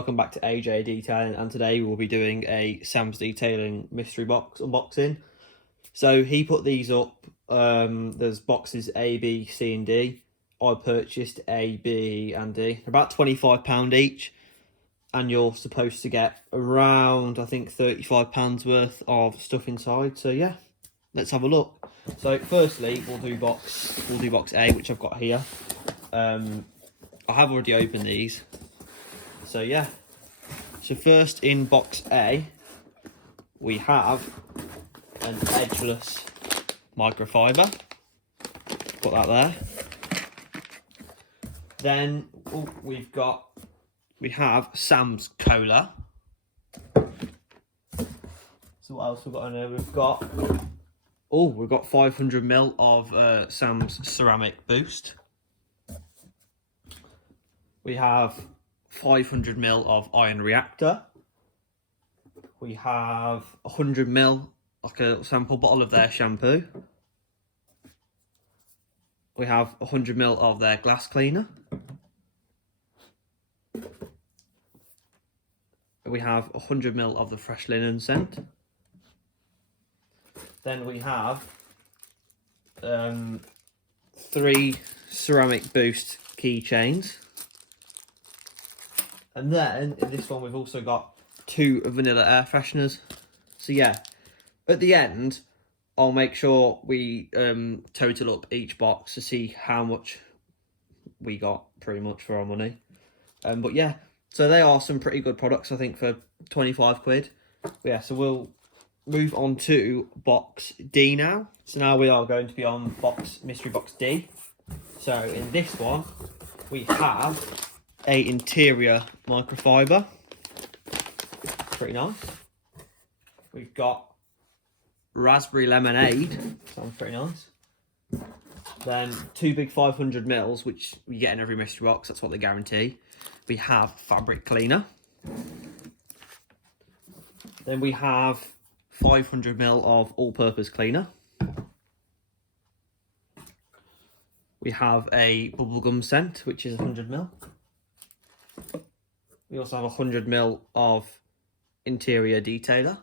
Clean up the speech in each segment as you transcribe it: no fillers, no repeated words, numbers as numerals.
welcome back to AJ Detailing, and today we'll be doing a Sam's Detailing mystery box unboxing. So he put these up, there's boxes A, B, C and D. I purchased A, B and D. They're about £25 each, and you're supposed to get around, I think, £35 worth of stuff inside. So yeah, let's have a look. So firstly, we'll do box A, which I've got here. I have already opened these. So yeah, so first in box A, we have an edgeless microfiber. Put that there. Then we have Sam's Cola. So what else we've got in there? We've got 500ml of Sam's Ceramic Boost. We have 500ml of Iron Reactor. We have 100ml, like a sample bottle of their shampoo. We have 100ml of their glass cleaner. We have 100ml of the fresh linen scent. Then we have 3 Ceramic Boost keychains. And then in this one we've also got 2 vanilla air fresheners. So yeah, at the end I'll make sure we total up each box to see how much we got pretty much for our money. But yeah, so they are some pretty good products, I think, for 25 quid. But yeah, so we'll move on to box D now. So now we are going to be on mystery box D. So in this one we have a interior microfiber. Pretty nice. We've got raspberry lemonade. Sounds pretty nice. Then 2 big 500mls, which we get in every mystery box. That's what they guarantee. We have fabric cleaner. Then we have 500ml of all-purpose cleaner. We have a bubblegum scent, which is 100ml. We also have 100ml of interior detailer.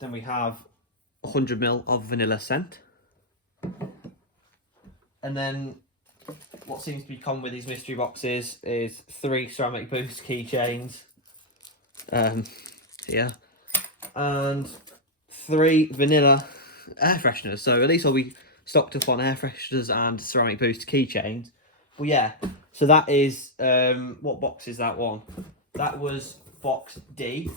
Then we have 100ml of vanilla scent. And then what seems to be common with these mystery boxes is 3 Ceramic Boost keychains. Yeah. And 3 vanilla air fresheners. So at least I'll be stocked up on air fresheners and Ceramic Boost keychains. Well, yeah, so that is, what box is that one? That was box D.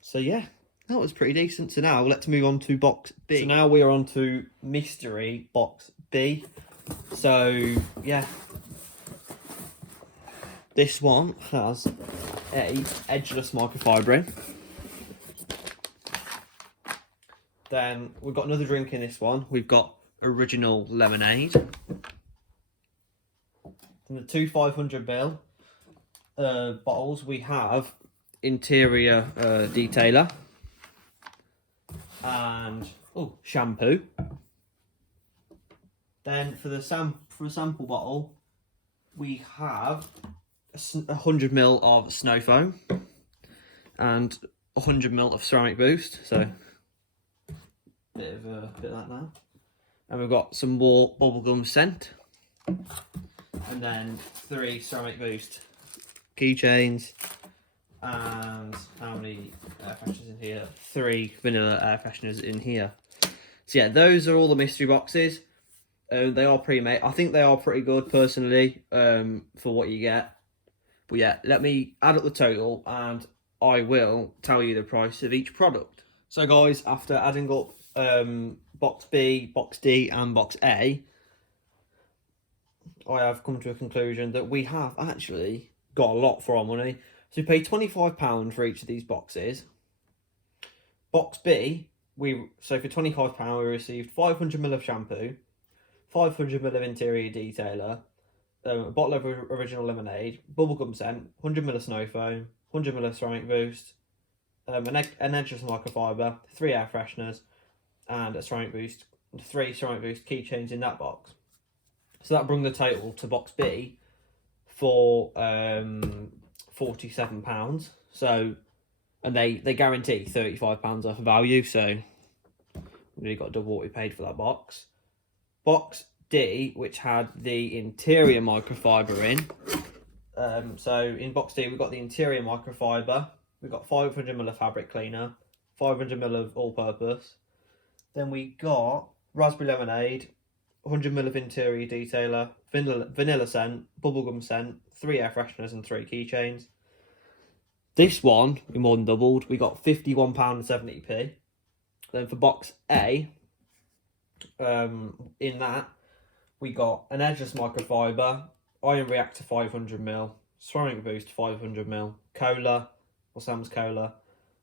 So yeah, that was pretty decent. So now let's move on to box B. So now we are on to mystery box B. So yeah, this one has a edgeless microfiber in. Then we've got another drink in this one. We've got original lemonade. From the 2 500ml bottles, we have interior detailer and shampoo. Then for the sample bottle, we have 100ml of snow foam and 100ml of Ceramic Boost. So bit of that now. And we've got some more bubblegum scent. And then 3 Ceramic Boost keychains. And how many air fresheners in here? 3 vanilla air fresheners in here. So yeah, those are all the mystery boxes. They are pre-made. I think they are pretty good personally, for what you get. But yeah, let me add up the total and I will tell you the price of each product. So guys, after adding up box B, box D and box A, I have come to a conclusion that we have actually got a lot for our money. So we paid £25 for each of these boxes. Box B, so for £25 we received 500ml of shampoo, 500ml of interior detailer, a bottle of original lemonade, bubblegum scent, 100ml of snow foam, 100ml of Ceramic Boost, an edgeless microfiber, 3 air fresheners, and a Ceramic Boost, 3 Ceramic Boost keychains in that box. So that brought the total to box B for £47. So, and they guarantee £35 off of value, so we really got double what we paid for that box. Box D, which had the interior microfiber in. So in box D, we've got the interior microfiber. We've got 500ml of fabric cleaner, 500ml of all-purpose. Then we got raspberry lemonade, 100ml of interior detailer, vanilla scent, bubblegum scent, 3 air fresheners and 3 keychains. This one, we more than doubled. We got £51.70p. Then for box A, in that, we got an edgeless microfiber, iron reactor 500ml, ceramic boost 500ml, cola, or Sam's Cola,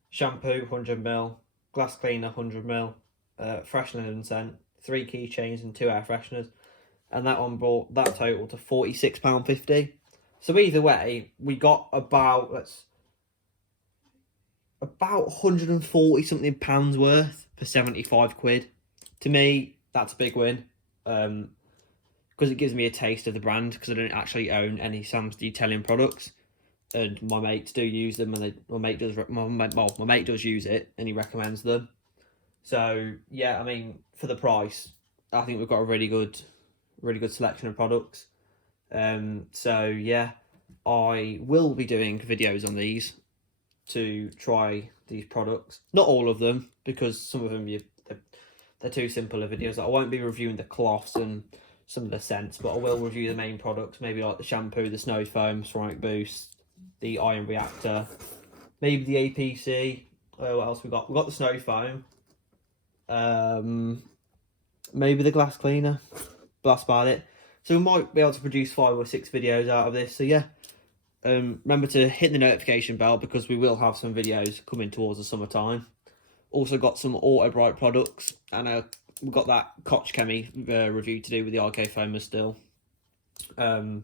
shampoo 100ml, glass cleaner 100ml, freshener and scent, 3 keychains and 2 air fresheners. And that one brought that total to £46.50. So either way, we got about 140 something pounds worth for 75 quid. To me, that's a big win, because it gives me a taste of the brand, because I don't actually own any Sam's Detailing products, and my mates do use them, and my mate does use it, and he recommends them. So yeah, I mean, for the price, I think we've got a really good selection of products. So yeah, I will be doing videos on these to try these products. Not all of them, because some of them they're too simple of videos. I won't be reviewing the cloths and some of the scents, but I will review the main products, maybe like the shampoo, the snow foam, ceramic boost, the iron reactor, maybe the APC. What else we got? We got the snow foam. Maybe the glass cleaner. But that's about it. So we might be able to produce 5 or 6 videos out of this. So yeah, remember to hit the notification bell, because we will have some videos coming towards the summertime. Also got some Auto Bright products, and we've got that Koch Chemie review to do with the IK foamers still. We've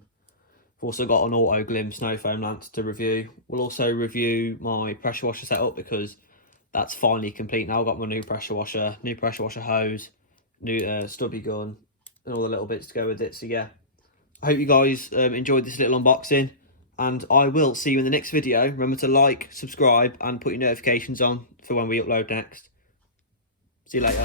also got an Auto Glim snow foam lance to review. We'll also review my pressure washer setup, because that's finally complete now. I've got my new pressure washer hose, new stubby gun, and all the little bits to go with it. So yeah, I hope you guys enjoyed this little unboxing, and I will see you in the next video. Remember to like, subscribe, and put your notifications on for when we upload next. See you later.